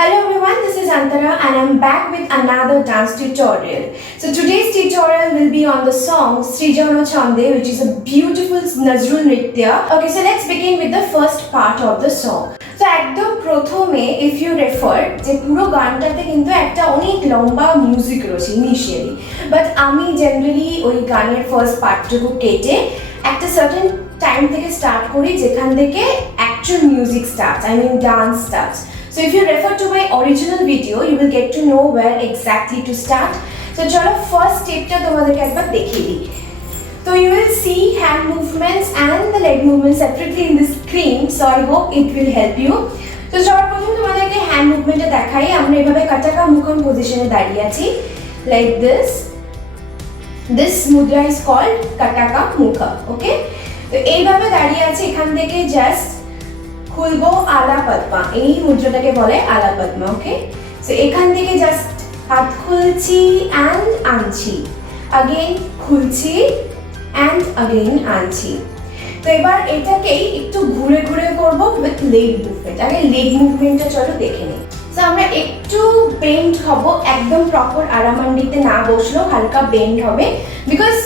Hello everyone, this is Antara and I'm back with another dance tutorial. So today's tutorial will be on the song Srijano Chande, which is a beautiful Nazrul Nritya. Okay, so let's begin with the first part of the song. So একদম প্রথমে if you refer যে পুরো গানটাতে কিন্তু একটা অনেক লম্বা music রয়েছে initially, but আমি জেনারেলি ওই গানের ফার্স্ট পার্টটুকু কেটে একটা সার্টেন টাইম থেকে স্টার্ট করি যেখান থেকে actual music starts, I mean dance starts. So if you refer to my original video, you will get to know where exactly to start. So chalo first step ta tomaderke ekbar dekhiye di. So you will see hand movements and the leg movements separately in the screen. So I hope it will help you. So সবার প্রথমে তোমাদেরকে hand movement টা দেখাই। আমরা এভাবে কাটাকা মুখন পজিশনে দাঁড়িয়ে আছি like this. This mudra is called kataka mukha. Okay? তো এইভাবে দাঁড়িয়ে আছি, এখান থেকে জাস্ট খুলবো আলা পদ্মা, এই মুদ্রাটাকে বলে আলা পদ্মা। ওকে, সো এখান থেকে জাস্ট হাত খুলছি অ্যান্ড আনছি, अगेन খুলছি অ্যান্ড अगेन আনছি। তো এবার এটাকেই একটু ঘুরে ঘুরে করব উইথ লেগ মুভমেন্ট। আগে লেগ মুভমেন্টটা চলো দেখে নিই। সো আমরা একটু বেন্ড হব, একদম প্রপার আরামান্ডিতে না বসলেও হালকা বেন্ড হবে, বিকজ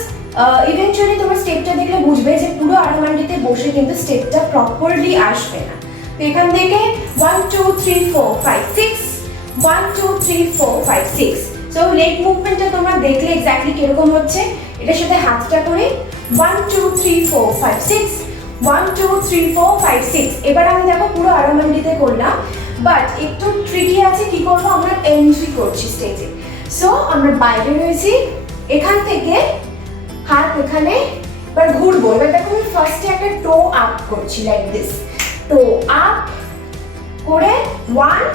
ইভেন্চুয়ালি তোমার স্টেপটা দেখলে বুঝবে যে পুরো আরামান্ডিতে বসে কিন্তু স্টেপটা প্রপারলি আসবে না। তো এখান থেকে 1 2 3 4 5 6 1 2 3 4 5 6। সো লেগ মুভমেন্টটা তোমরা দেখলে এক্স্যাক্টলি কিরকম হচ্ছে, এটার সাথে হাতটা করে 1 2 3 4 5 6 1 2 3 4 5 6। এবার আমি দেখো পুরো আরামান্ডিতে করলাম, বাট একটু ট্রিকি আছে। কি করবো, আমরা এন্ট্রি করছি স্টেজে। সো আমরা বাইরে রয়েছি, এখান থেকে হাত এখানে এবার ঘুরবো। এবার দেখো আমি ফার্স্টে একটা টো আপ করছি লাইক দিস, টো আপ করে 1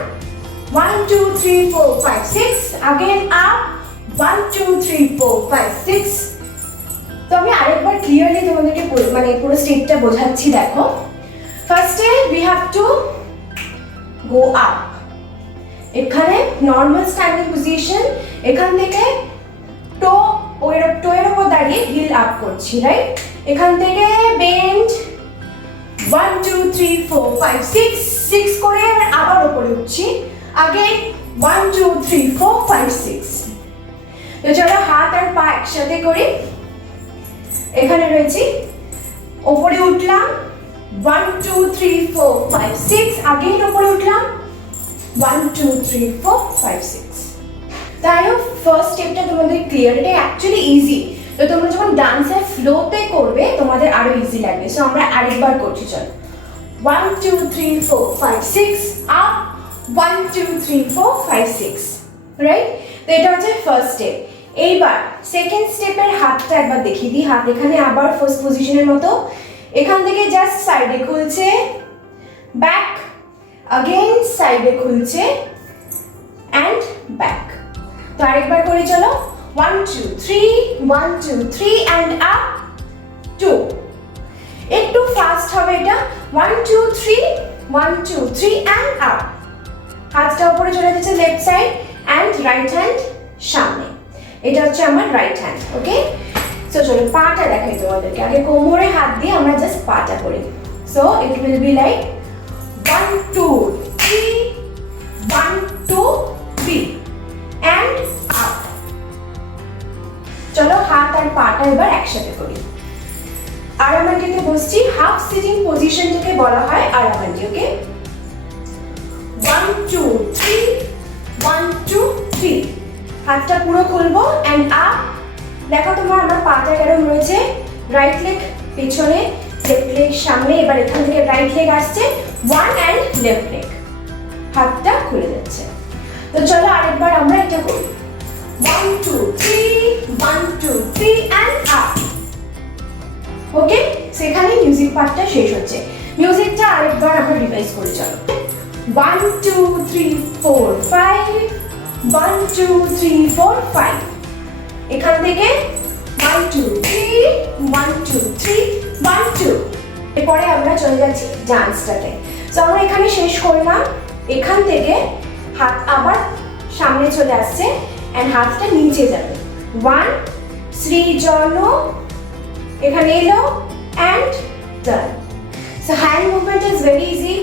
1 2 3 4 5 6, अगेन আপ 1 2 3 4 5 6। তো আমি আরেকবার ক্লিয়ারলি তোমাদেরকে মানে পুরো স্টেপটা বোঝাচ্ছি। দেখো ফার্স্টে we have to go up, এখানে নর্মাল স্ট্যান্ডিং পজিশন, এখান থেকে টো টোয়ের উপর দাঁড়িয়ে হিল আপ করছি, রাইট? এখান থেকে বেন্ড 1 2 3 4 5 6 6 করে আবার উপরে উঠছি, अगेन 1 2 3 4 5 6। তো চলো হাত আর পা একসাথে করি। এখানে রয়েছি, উপরে উঠলাম 1 2 3 4 5 6, अगेन উপরে উঠলাম 1 2 3 4 5 6। তাই ফার্স্ট স্টেপটা তোমাদের ক্লিয়ার, এটা অ্যাকচুয়ালি ইজি। তো তোমরা যখন ডান্সের ফ্লোতে করবে তোমাদের আরো ইজি লাগবে। সো আমরা আরেকবার করছি, চলো 1 2 3 4 5 6 আপ 1 2 3 4 5 6, রাইট? তো এটা হচ্ছে ফার্স্ট স্টেপ। এইবার সেকেন্ড স্টেপের হাতটা একবার দেখিয়ে দিই। হাত এখানে আবার ফার্স্ট পজিশনের মতো, এখান থেকে জাস্ট সাইডে খুলছে, ব্যাক, अगेन সাইডে খুলছে অ্যান্ড ব্যাক। তো আরেকবার করে চলো 1 2 3 1 2 3 অ্যান্ড আপ 2। একটু ফাস্ট হবে এটা, 1 2 3 1 2 3 অ্যান্ড আপ। হাতটা উপরে চলে যাচ্ছে left side and right hand সামনে। এটা হচ্ছে আমার রাইট হ্যান্ড। ওকে, সো চলো পাটা দেখাই তোমাদেরকে। আগে কোমরে হাত দিয়ে আমরা জাস্ট পাটা করি। So it will be like 1 2 3 1 2 3 and up। চলো হাত আর পাটা এবার একসাথে করি। আরামান্ডিতে বসছি, হাফ সিটিং পজিশনটাকে বলা হয় আরামান্ডি। ওকে, 1 2 3 1 2 3, হাতটা পুরো খুলবো অ্যান্ড আপ। দেখো তোমার আমার পাটা কেরম রয়েছে, রাইট লেগ পেছনে, লেফট লেগ সামনে। এবার এখান থেকে রাইট লেগ আসছে 1 অ্যান্ড লেফট লেগ, হাতটা খুলে যাচ্ছে। তো চলো আরেকবার আমরা এটা করি, 1 2 3 1 2 3 and up। ওকে, সেখানে মিউজিক পার্টটা শেষ হচ্ছে। মিউজিকটা আরেকবার আমরা রিভাইজ করি, চলো 1 2 3 4 5 1 2 3 4 5। এখান থেকে 1 2 3 1 2 3 1 2। এরপরে আমরা চলে যাচ্ছি ডান্সটাতে। তো আমরা এখানে শেষ করলাম, এখান থেকে হাত আবার সামনে চলে আসছে এন্ড হাতটা নিচে যাবে, 1 সৃজন, এখানে এলো and done. So hand movement is very easy.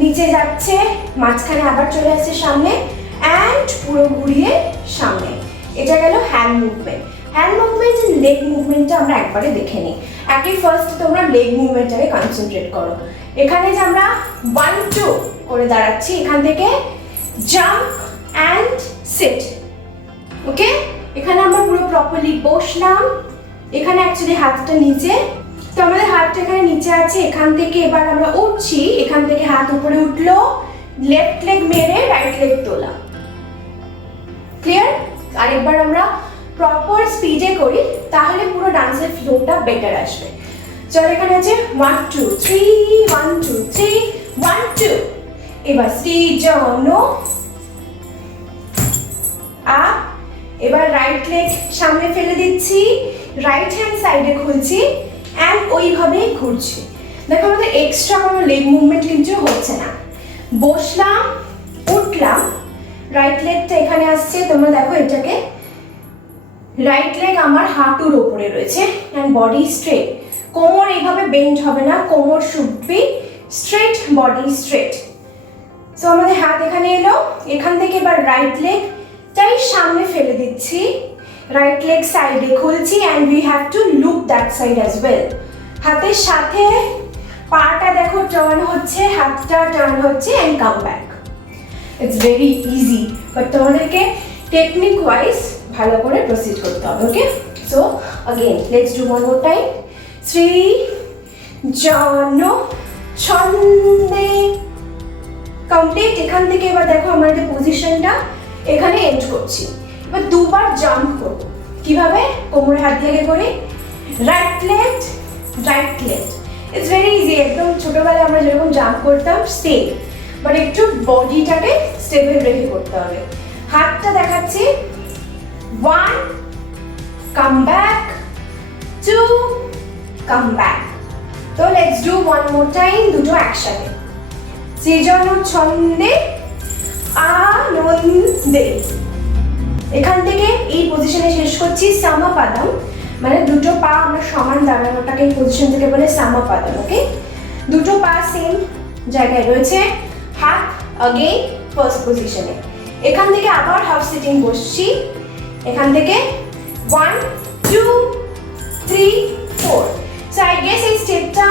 নিচে যাচ্ছে, মাঝখানে আবার চলে আসছে সামনে, অ্যান্ড পুরো ঘুরিয়ে সামনে। এটা গেল hand movement. Hand movement and leg মুভমেন্টটা আমরা একবারে দেখে নিই। একই ফার্স্ট তোমরা লেগ মুভমেন্টটাকে কনসেন্ট্রেট করো। এখানে যে আমরা 1 2 করে দাঁড়াচ্ছি, এখান থেকে জাম্প অ্যান্ড সিট। ওকে, এখানে আমরা পুরো প্রপারলি বসলাম। এখানে অ্যাকচুয়ালি হাতটা নিচে, তো আমাদের হাতটা এখানে নিচে আছে। এখান থেকে এবার আমরা উঠছি, এখান থেকে হাত উপরে উঠলো, লেফট লেগ মেরে রাইট লেগ তোলা। ক্লিয়ার? আরেকবার আমরা প্রপার স্পিডে করি, তাহলে পুরো ডান্সের ফ্লোটা বেটার আসবে। চল, এখানে আছে 1 2 3 1 2 3 1 2। এবার সৃজনো আপ। এবার রাইট লেগ সামনে ফেলে দিচ্ছি, রাইট হ্যান্ড সাইডে খুলছি অ্যান্ড ওইভাবেই ঘুরছি। দেখো আমাদের এক্সট্রা কোনো লেগ মুভমেন্ট কিন্তু হচ্ছে না। বসলাম, উঠলাম, রাইট লেগটা এখানে আসছে। তোমরা দেখো এটাকে, রাইট লেগ আমার হাঁটুর ওপরে রয়েছে অ্যান্ড বডি স্ট্রেট। কোমর এইভাবে বেন্ড হবে না, কোমর should be straight, body straight. So আমাদের হাত এখানে এলো, এখান থেকে এবার রাইট লেগটাই সামনে ফেলে দিচ্ছি, রাইট লেগ সাইডে খুলছি and we have to look that side as well. হাতের সাথে পাটা দেখো টার্ন হচ্ছে, হাতটা টার্ন হচ্ছে and come back. It's very easy, but তোমাদেরকে টেকনিক ওয়াইজ ভালো করে প্রসিড করতে হবে। Okay, so again let's do one more time. সৃজনো ছন্দে কমপ্লিট। এখান থেকে এবার দেখো আমার যে পজিশনটা এখানে এন্ড করছি। এবার দুবার জাম্প করব। কিভাবে? কোমরে হাত দিয়ে করে right left right left. It's very easy, একদম ছোটবেলায় আমরা যেরকম জাম্প করতাম সেম, বাট একটু বডিটাকে স্টেবল রেখে করতে হবে। হাতটা দেখাচ্ছি, 1 কাম ব্যাক, 2 কাম ব্যাক। তো let's do one more time, দুটো একসাথে। সৃজনো ছন্দে আনন্দে। এখান থেকে এই পজিশনে শেষ করছি সামাপাদম, মানে দুটো পা আমরা সমান দাঁড়ানোটাকে এই পজিশন থেকে বলে সামাপাদম। ওকে, দুটো পা সেম জায়গায় রয়েছে, হাত अगेन ফার্স্ট পজিশনে। এখান থেকে আবার হাফ সিটিং বসছি, এখান থেকে 1 2 3 4। সো আই গেস এই স্টেপটা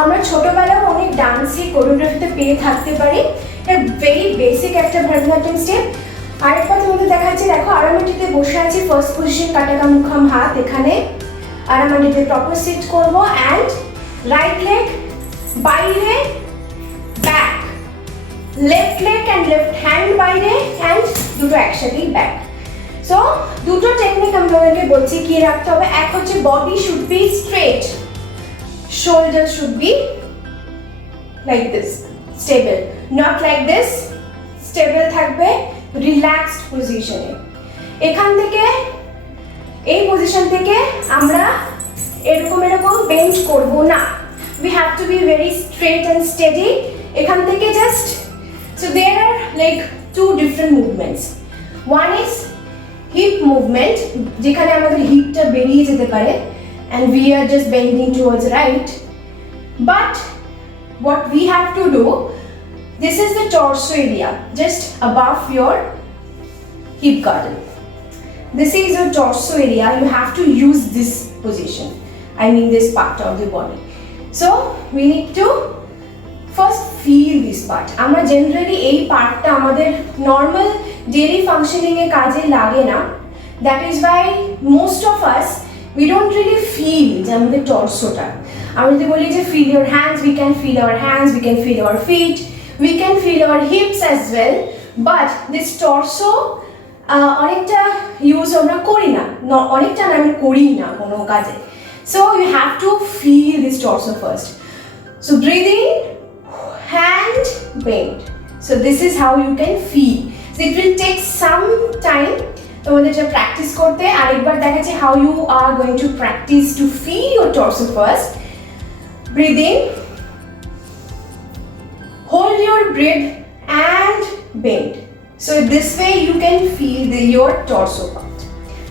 আমরা ছোটবেলায় অনেক ডান্সে কোরিওগ্রাফিতে পেয়ে থাকতে পারি। এটা ভেরি বেসিক একটা ভরতনাট্যম স্টেপ। আরেকবার তোমাদের দেখাচ্ছি, দেখো আরামাটিতে বসে আছি, ফার্স্ট পজিশন কাটাকা মুখাম হাত এখানে। আরামাটিতে প্রপার সিট করবো অ্যান্ড রাইট লেগ বাইরে back, left leg and left hand বাইরে অ্যান্ড দুটো একসাথেই ব্যাক। সো দুটো টেকনিক আমি তোমাদেরকে বলছি কি রাখতে হবে। এক হচ্ছে body should B straight, shoulder should be like this, stable, not like this, stable থাকবে রিল্যাক্সড পজিশনে। এখান থেকে এই পজিশন থেকে আমরা এরকম বেন্ড করব না, we have to be very straight and steady। এখান থেকে just, so there are like two different movements. One is hip movement, যেখানে আমাদের হিপটা বেরিয়ে যেতে পারে and we are just bending towards right, but what we have to do, this is the torso area just above your hip girdle. This is your torso area, you have to use this position, I mean this part of the body. So we need to first feel this part. আমরা generally এই পার্টটা আমাদের normal daily functioning এ কাজে লাগে না, that is why most of us we don't really feel যে আমাদের টর্সোটা। আমরা যদি বলি যে feel your hands, we can feel our hands, we can feel our feet, we can feel our hips as well, but this torso অনেকটা use আমরা করি না, অনেকটা আমি করি না কোনো কাজে। So you have to feel this torso first. So breathe in, hand bend. So this is how you can feel. So it will take some time তোমাদের যা প্র্যাকটিস করতে। আরেকবার দেখাচ্ছি how you are going to practice to feel your torso first. Breathe in, hold your breath and bend. So this way you can feel your torso part.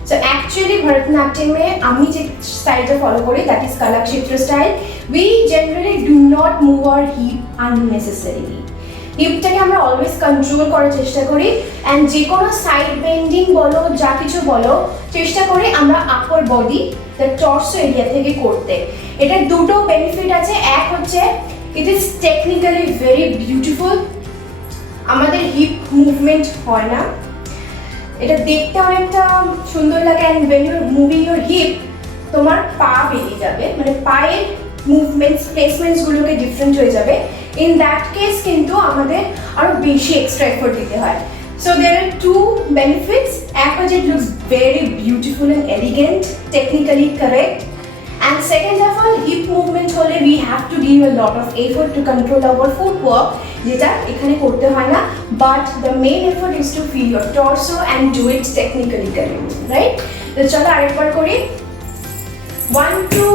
So actually Bharatanatyam mein ami je style ta follow kori, that is Kalakshetra style. We generally do not move our hip unnecessarily. হিপটাকে আমরা always control করার চেষ্টা করি and যে কোনো side bending বলো যা কিছু বলো চেষ্টা করি আমরা upper body the torso area থেকে করতে। এটার দুটো বেনিফিট আছে, এক হচ্ছে it is technically very beautiful, আমাদের হিপ মুভমেন্ট হয় না, এটা দেখতে অনেকটা সুন্দর লাগে and when you moving your hip তোমার পা বেরিয়ে যাবে, মানে পায়ের মুভমেন্টস প্লেসমেন্টসগুলোকে ডিফারেন্ট হয়ে যাবে। ইন দ্যাট কেস কিন্তু আমাদের আরও বেশি এক্সট্রা এফোর্ট দিতে হয়। So there are two benefits, এক হচ্ছে it looks very beautiful and elegant, technically correct, and second of all hip movement হলে we have to give a lot of effort to control our footwork, যেটা এখানে করতে হয় না, but the main effort is to feel your torso and do it technically correct, right? তো চলো আরেকবার করি, 1 2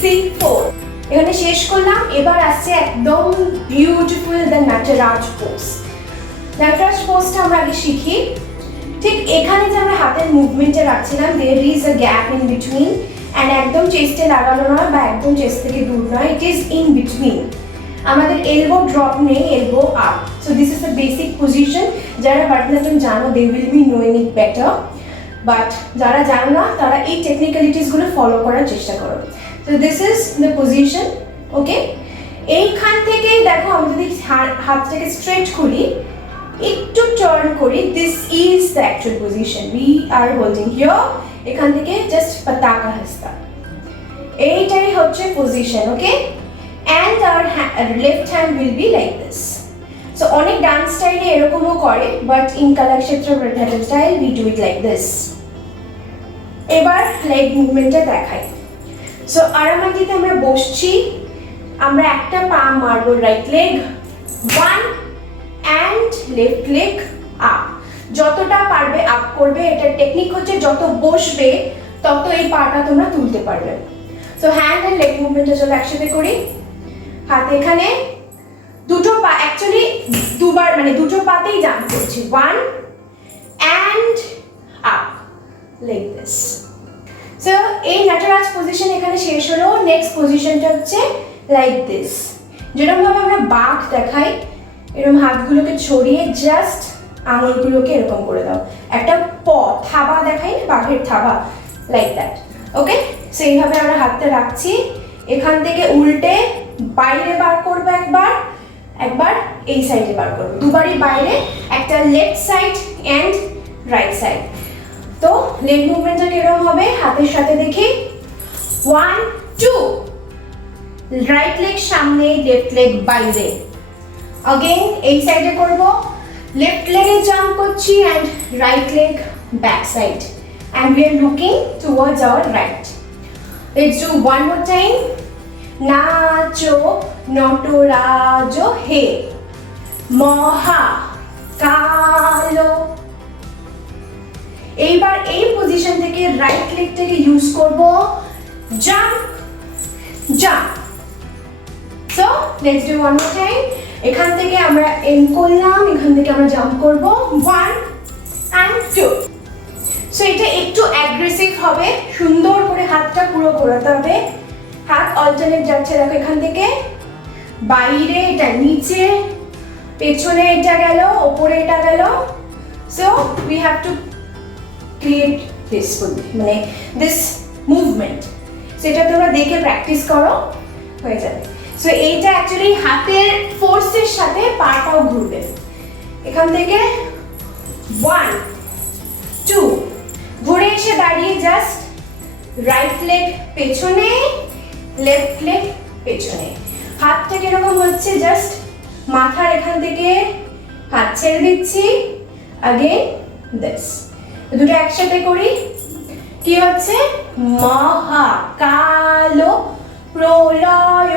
3 4 এখানে শেষ করলাম। এবার আসছে একদম বিউটিফুল দ্য নাটরাজ পোজ। নাটরাজ পোজটা আমরা আগে শিখি। ঠিক এখানে যে আমরা হাতের মুভমেন্টে রাখছিলাম, there is a gap in between, and একদম চেস্টে লাগানো নয় বা একদম চেস্ট থেকে দূর নয়, ইট ইজ ইন বিটুইন। আমাদের এলবো ড্রপ নেই, elbow up. So this is the basic position. যারা ভারতনাট্যম জানো they will be knowing it better, but যারা জানো না তারা এই টেকনিক্যালিটিসগুলো ফলো করার চেষ্টা করো। So this is the position, okay? এইখান থেকে দেখো আমি যদি হাতটাকে স্ট্রেট করি, একটু টার্ন করি, this is the actual position we are holding here. এখান থেকে জাস্ট পতাকা হাসতা, এইটাই হচ্ছে position, okay? And our left hand will be like this. So অনেক ডান্স স্টাইলে এরকমও করে, but in Kalakshetra Bharatanatyam style we do it like this. এবার লেগ মুভমেন্টটা দেখাই। সো আরামান্ডিতে আমরা বসছি, আমরা একটা পা মারবো right leg, 1 and left leg up, যতটা পারবে আপ করবে। এটার টেকনিক হচ্ছে যত বসবে তত এই পাটা তোমরা তুলতে পারবে। সো হ্যান্ড অ্যান্ড লেগ মুভমেন্টটা চলো একসাথে করি। হাত এখানে, দুটো পা অ্যাকচুয়ালি দুবার মানে দুটো পাতেই জাম্প করছি, 1 and up like this. So এই নাটরাজ পজিশন এখানে শেষ হলো। নেক্সট পজিশনটা হচ্ছে লাইক দিস, যেরকমভাবে আমরা বাঘ দেখাই, এরকম হাতগুলোকে ছড়িয়ে জাস্ট আঙুলগুলোকে এরকম করে দাও, একটা থাবা দেখাই না, বাঘের থাবা, লাইক দ্যাট, ওকে? সো এইভাবে আমরা হাতটা রাখছি, এখান থেকে উল্টে বাইরে বার করবো একবার, একবার এই সাইডে বার করবো, দুবারই বাইরে, একটা left side and right side. তো লেগ মুভমেন্টটা কিরকম হবে হাতের সাথে দেখি, 1 2 রাইট লেগ সামনে, লেফট লেগ বাইরে, अगेन এই সাইডে করব, লেফট লেগে জাম্প করছি and right leg back side, and we are looking towards our right. Let's do one more time. নাচো নটরাজ হে মহা কালো। এইবার এই পজিশন থেকে রাইট লেগটাকে ইউজ করব, jump jump. So let's do one more time. এখান থেকে আমরা এম করলাম, এখান থেকে আমরা জাম্প করব, 1 and 2। সো এটা একটু অ্যাগ্রেসিভ হবে, সুন্দর করে হাতটা পুরো ঘোরাতে হবে, হাত অল্টারনেট যাচ্ছে, দেখো এখান থেকে বাইরে, এটা নিচে, পেছনে এটা গেল, ওপরে এটা গেল। So we have to create this মানে দিস মুভমেন্ট। সেটা তোমরা দেখে প্র্যাকটিস করো, হয়ে যাবে। সো এইটা অ্যাকচুয়ালি হাতের ফোর্সের সাথে পাটাও ঘুরবে। এখান থেকে 1 2 ঘুরে এসে দাঁড়িয়ে জাস্ট রাইট লেগ পেছনে, লেফট লেগ পেছনে। হাতটা কিরকম হচ্ছে, জাস্ট মাথার এখান থেকে হাত ছেড়ে দিচ্ছি, अगेन দিস। দুটো একসাথে করি, কি হচ্ছে, মহাকালো প্রলয়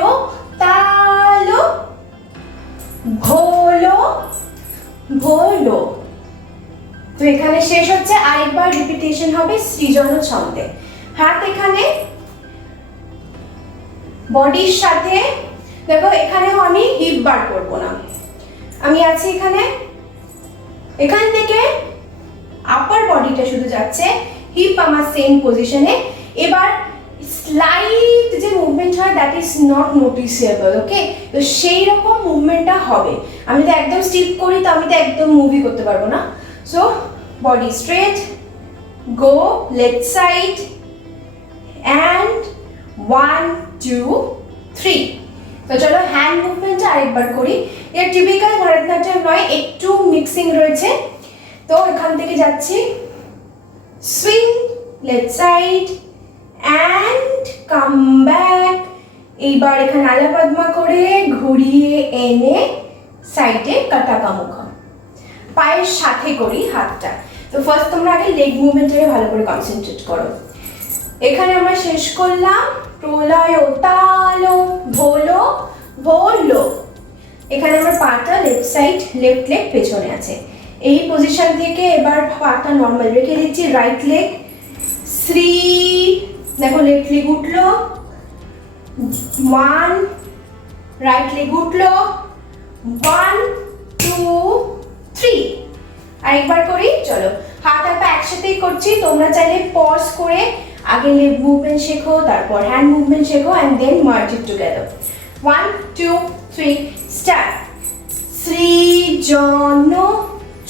তালো ভোলো ভোলো। তো এখানে শেষ হচ্ছে, আরেকবার রিপিটেশন হবে সৃজন ছন্দে। হাত এখানে বডির সাথে, দেখো এখানেও আমি হিপ বার করবো না, আমি আছি এখানে, এখান থেকে আপার বডিটা শুধু যাচ্ছে, হিপ আমার সেম পজিশনে। এবার স্লাইট যে মুভমেন্ট হয় দ্যাট ইজ নট নোটিসেবল, ওকে? তো সেই রকম মুভমেন্টটা হবে। আমি তো একদম স্টিপ করি, তো আমি তো একদম মুভি করতে পারবো না। So body straight, go left side and 1 2 3। তো চলো হ্যান্ড মুভমেন্টটা আরেকবার করি। এটা টিপিক্যাল ভারতনাট্যম নয়, একটু মিক্সিং রয়েছে। তো এখান থেকে যাচ্ছি, swing left side and come back. এইবার এখানে আলাপাদমা করে ঘুরিয়ে এনে সাইডে কাটাকামুখা, পায়ের সাথে করি হাতটা। তো ফার্স্ট তোমরা আগে লেগ মুভমেন্টটাকে ভালো করে কনসেন্ট্রেট করো। এখানে আমরা শেষ করলাম প্রলয় তালো ভোলো ভোলো। এখানে আমার পাটা লেফট সাইড, লেফট লেগ পেছনে আছে। এই পজিশন থেকে এবার পাটা নর্মাল রেখে দিচ্ছি। রাইট লেগ শ্রী, দেখো লেফট লেগ উঠলো, 1, রাইট লেগ উঠলো, 1 2 3। আরেকবার করি, চলো। হাত আর পা একসাথেই করছি, তোমরা চাইলে পজ করে আগে লেগ মুভমেন্ট শেখো, তারপর হ্যান্ড মুভমেন্ট শেখো and then merge it together. 1 2 3 start. সৃজন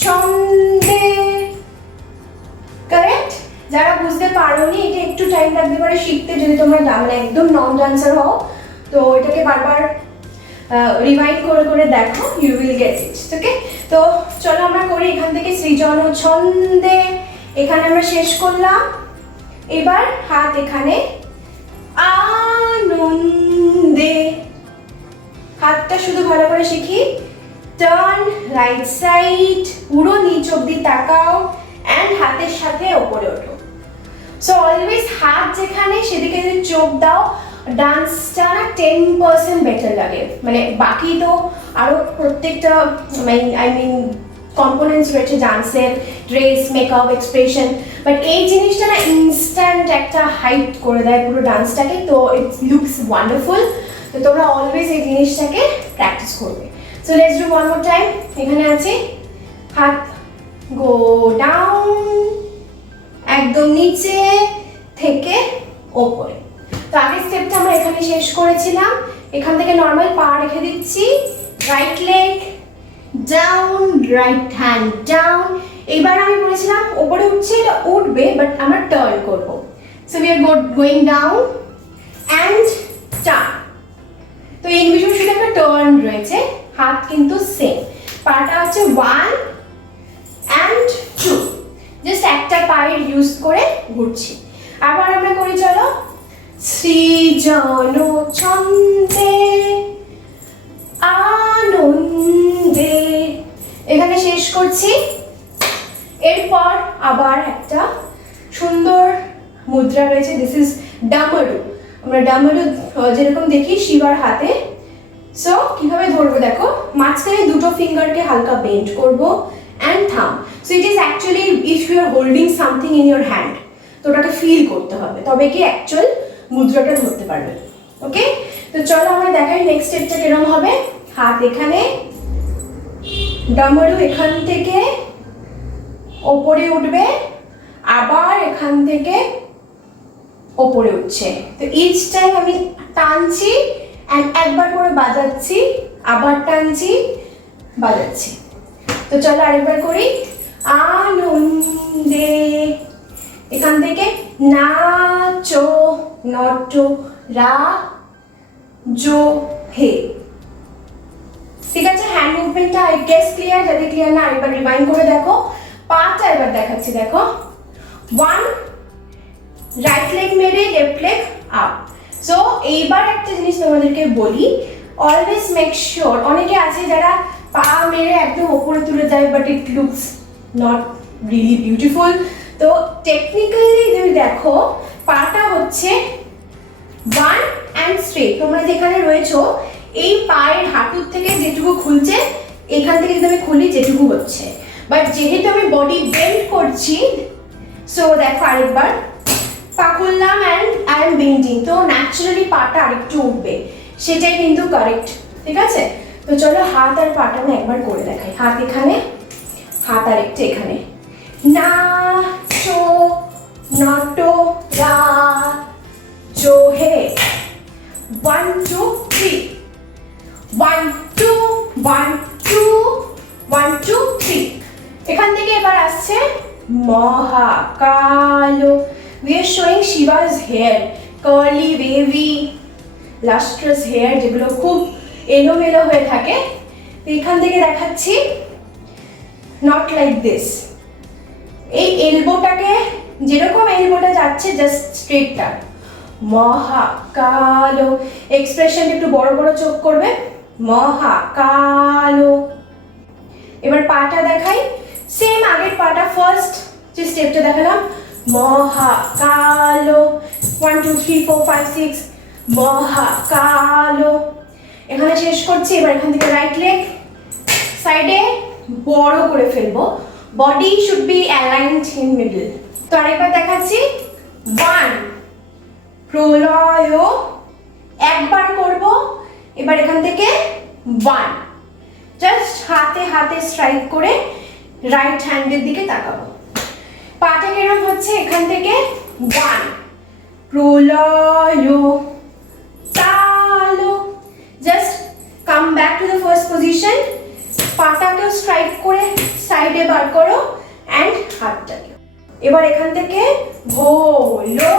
ছন্দে, কারেক্ট? যারা বুঝতে পারোনি, এটা একটু টাইম লাগতে পারে শিখতে, যদি তোমরা মানে একদম নন ডান্সার হও, তো এটাকে বারবার রিভাইন্ড করে করে দেখো, ইউ উইল গেট ইট, ওকে? তো চলো আমরা করি এখান থেকে সৃজন ছন্দে। এখানে আমরা শেষ করলাম। এবার হাত এখানে আনন্দে, হাতটা শুধু ভালো করে শিখি। টার্ন রাইট সাইড, পুরো নিচ অব্দি তাকাও অ্যান্ড হাতের সাথে ওপরে ওঠো। সো অলওয়েজ হাত যেখানে সেদিকে যদি চোখ দাও, ডান্সটা না 10% বেটার লাগে। মানে বাকি তো আরো প্রত্যেকটা আই মিন কম্পোনেন্টস রয়েছে ডান্সের, ড্রেস, মেকআপ, এক্সপ্রেশন, বাট এই জিনিসটা না ইনস্ট্যান্ট একটা হাইট করে দেয় পুরো ডান্সটাকে। তো ইট লুকস ওয়ান্ডারফুল। তো তোমরা অলওয়েজ এই জিনিসটাকে প্র্যাকটিস করবে। So let's do one more time. এখানে আছে হাত গো ডাউন, একদম নিচে থেকে ওপরে। তো আগের স্টেপটা আমরা এখানে শেষ করেছিলাম। এখান থেকে নর্মাল পা রেখে দিচ্ছি, right leg down, right hand down. এবার আমি বলেছিলাম ওপরে উঠছে, এটা উঠবে বাট আমরা টার্ন করব। So we are going down and turn. তো এই বিষয়ে শুধু একটা টার্ন রয়েছে, হাত কিন্তু সেম। পাটা হচ্ছে 1 and 2, জাস্ট একটা পায়ের ইউজ করে ঘুরছি। আবার আমরা করি, চলো। সৃজন ছন্দে আনন্দে, এখানে শেষ করছি। এরপর আবার একটা সুন্দর মুদ্রা রয়েছে, দিস ইজ ডামারু। আমরা ডামারু যেরকম দেখি শিবার হাতে। সো কিভাবে ধরবো দেখো, মাঝখানে দুটো ফিঙ্গারকে হালকা বেন্ড করবো and thumb. So it is actually if you are holding something in your hand, তো ওটাকে ফিল করতে হবে, তবে কি অ্যাকচুয়াল মুদ্রাটা ধরতে পারবে, ওকে? তো চলো আমরা দেখাই নেক্সট স্টেপটা কিরকম হবে। হাত এখানে, ডামারু এখান থেকে ওপরে উঠবে, আবার এখান থেকে ওপরে উঠছে। তো ইচ টাইম আমি টানছি অ্যান্ড একবার করে বাজাচ্ছি, আবার টানছি, বাজাচ্ছি। তো চলো আরেকবার করি। আনন্দে, এখান থেকে নাচো, নটো রা জো হে। ঠিক আছে, হ্যান্ড মুভমেন্টটা আই গেস ক্লিয়ার। যদি ক্লিয়ার না আরেকবার রিমাইন্ড করে দেখো। পাটা এবার দেখাচ্ছি, দেখো। 1, রাইট লেগ মেরে লেফট লেগ আপ। সো এইবার একটা জিনিস তোমাদেরকে বলি, অলওয়েজ মেক শিওর, অনেকে আছে যারা পা মেরে একদম ওপরে তুলে দেয় but it looks not really beautiful. তো টেকনিক্যালি যদি দেখো, পাটা হচ্ছে 1 and straight। তোমরা যেখানে রয়েছো এই পায়ের হাঁটুর থেকে যেটুকু খুলছে, এখান থেকে যদি আমি খুলি যেটুকু হচ্ছে, বাট যেহেতু আমি বডি বেন্ড করছি, সো দেখো আরেকবার পা খুললাম অ্যান্ড আই এম বেন্ডিং, তো ন্যাচারালি পাটা আরেকটু উঠবে, সেটাই কিন্তু কারেক্ট। ঠিক আছে, তো চলো হাত আর পাটা আমি একবার করে দেখাই। হাত এখানে, হাত আরেকটা এখানে। নাচো নটো রা জো 1 2 1 2 3 এখান থেকে এবার আসছে মহাকালো we are showing Shiva's hair curly wavy lustrous hair যেগুলো খুব এলোমেলো হয়ে থাকে এখান থেকে দেখাচ্ছি not like this এই এলবোটাকে যেরকম এলবোটা যাচ্ছে জাস্ট স্ট্রেট টান মহাকালো এক্সপ্রেশন একটু বড় বড় চোখ করবে মহাকালো এবার পাটা দেখাই সেম আগের পাটা ফার্স্ট যে স্টেপটা দেখালাম মহাকালো 1 2 3 4 5 6 মহাকালো এখানে শেষ করছি এবার এখান থেকে রাইট লেগ সাইডে বড় করে ফেলবো body should be aligned in middle তো আরেকবার দেখাচ্ছি 1 প্রলয় একবার করব এবার এখান থেকে 1 জাস্ট হাতে হাতে স্ট্রাইক করে রাইট হ্যান্ডের দিকে তাকাবো পাটা কেরম হচ্ছে এখান থেকে 1 প্রলয় তালো just come back to the first position পাটাকেও স্ট্রাইক করে সাইডে বার করো অ্যান্ড হাতটাকে এবার এখান থেকে ভোলো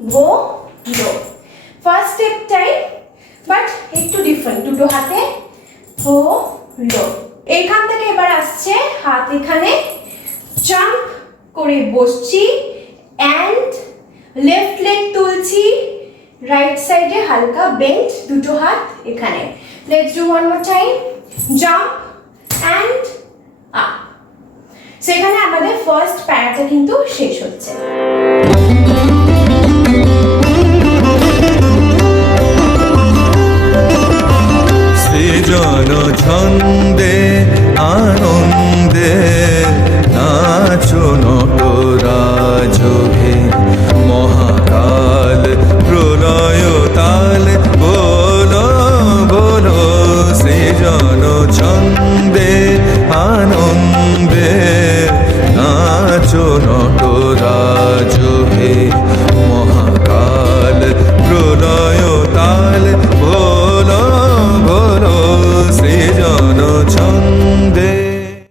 ভোলো ফার্স্ট স্টেপটাই বাট একটু ডিফারেন্ট দুটো হাতে ভোলো এখান থেকে এবার আসছে হাত এখানে জাম্প করে বসছি অ্যান্ড লেফট লেগ তুলছি রাইট সাইডে হালকা বেন্ড দুটো হাত এখানে let's do one more time jump and up সেখানে আমাদের ফার্স্ট প্যারাটা কিন্তু শেষ হচ্ছে সৃজন ছন্দে আনন্দে নাচন